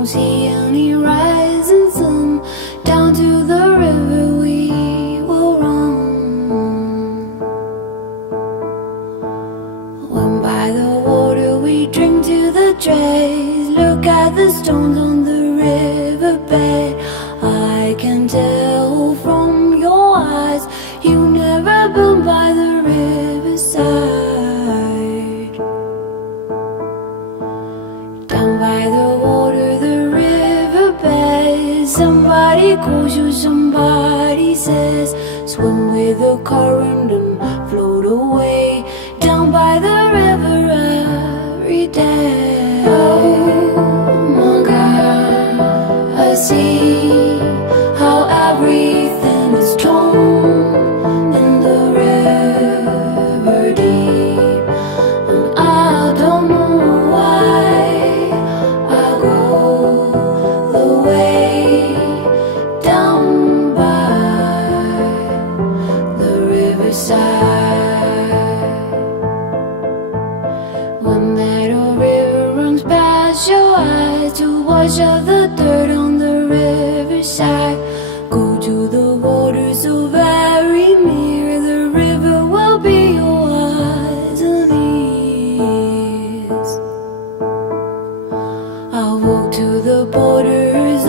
don't see any rising sun. Down to the river we will run. When by the water we drink to the dregs. Look at the stones on the riverbed. I can tell from your eyes you never been by the riverside. Down by the water, the riverbed. Somebody calls you, somebody says, swim with the current and float away. Down by the river every day. Oh my God, I see how everything is torn in the river deep. And I don't know why I go the way down by the riverside. When that old river runs past your eyes to wash out the dirt on the riverside. Go to the water so very near. The river will be your eyes and ears. I'll walk to the borders